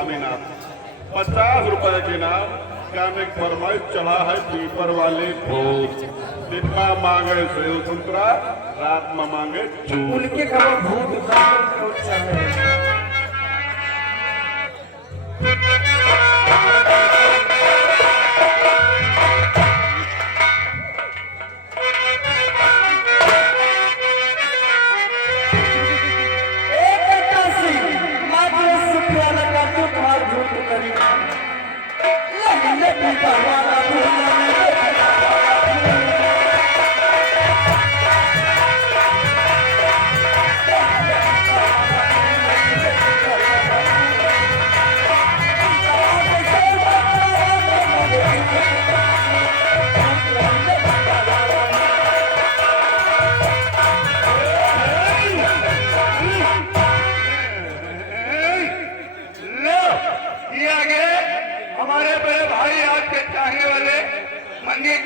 स्वामीनाथ। 50 रुपए के नाम खाने की फरमाइश चढ़ा है पीपर वाले भूत। दिन में मांगे सेव संतरा, रात में मांगे जूस। उनके कब भूत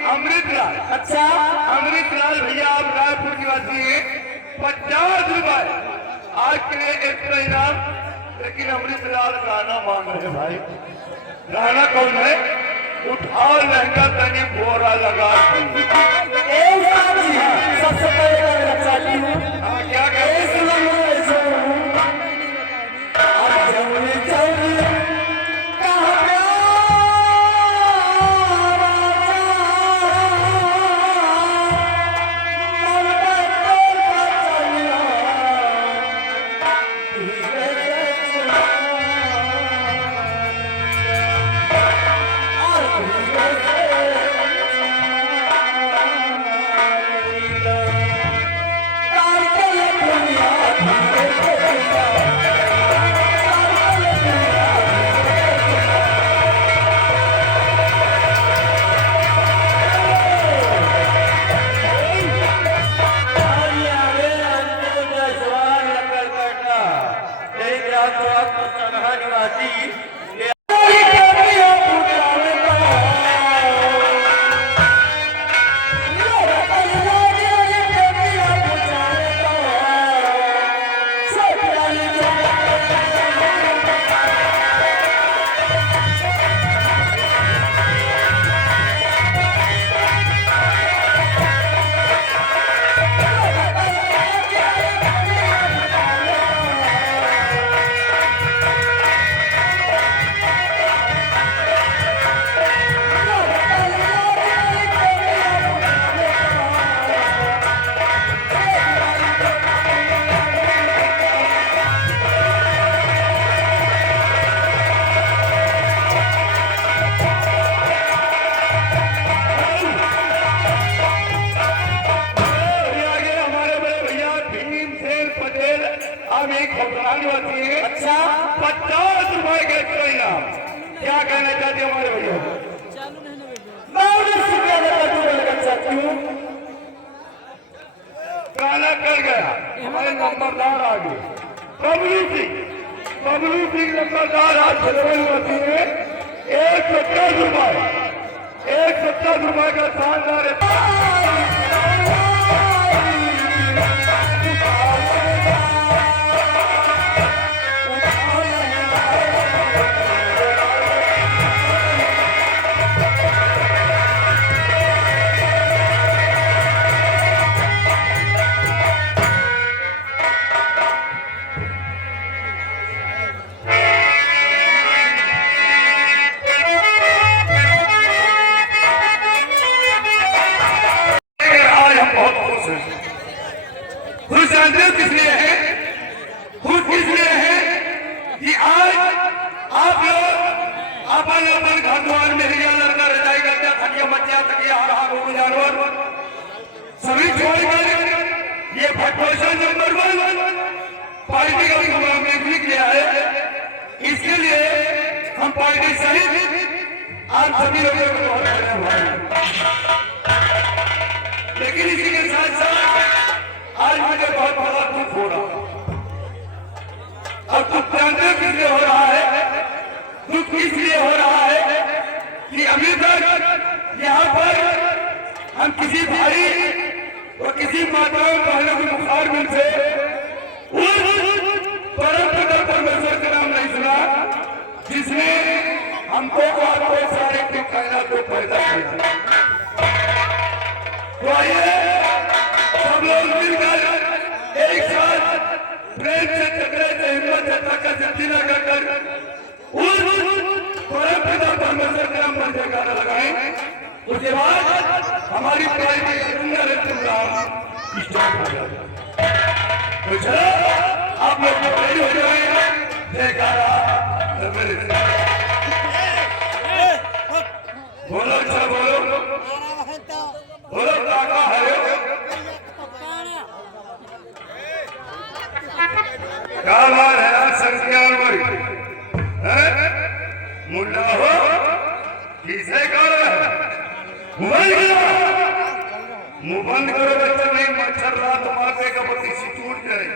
अमृतलाल। अच्छा, अमृतलाल भैया आप रायपुर निवासी हैं। 50 रुपए आज के लिए एक्स्ट्रा इनाम। लेकिन अमृतलाल गाना मांग रहे भाई। गाना कौन है? उठाओ लहंगा तनी बोरा लगा। सबसे पहले चाहती हूँ क्या कहते अच्छा 50 रुपए के एक्स्ट्रा इनाम। क्या कहना चाहते हैं हमारे भैया? गाना कर गया हमारे नंबरदार आ गए। बबलू सिंह नंबरदार आज होती है। 110 रुपए, 110 रुपए का शानदार किसलिए है? खुद इसलिए है कि आज आप लोग अपन अपन घर द्वार में हिरिया लड़का रजाई करते थकिया बच्चा थकिया हर जानवर सभी छोड़कर ये फटोशन नंबर 1 पार्टी का प्रोग्राम में भी किया है। इसके लिए हम पार्टी सहित आप सभी लोगों को बहुत धन्यवाद। लेकिन इसी के साथ साथ आज मुझे बहुत बड़ा दुख हो रहा है। और दुख जानते किसलिए हो रहा है? दुख इसलिए हो रहा है कि अभी तक यहाँ पर हम किसी भाई और किसी माता बहनों के बुखार में से उस परम पिता परमेश्वर का नाम नहीं सुना जिसने हमको आपको सारे के कायनात को पैदा किया। तो आइए सब लोग मिलकर एक साथ प्रेम से टकरे से हिम्मत से ताकत से दिला कर उस परम पिता परमेश्वर का नाम पर जयकारा लगाएं। उसके बाद हमारी पढ़ाई की सुंदर प्रोग्राम स्टार्ट हो जाएगा। तो चलो आप लोग रेडी हो जाए। जयकारा बोलो, अच्छा बोलो, बोलो काका हरे क्या बात है यार, संख्या मुंडा हो किसे कर मुंह बंद करो बच्चा, नहीं मच्छर रात मारने का पति टूट जाए।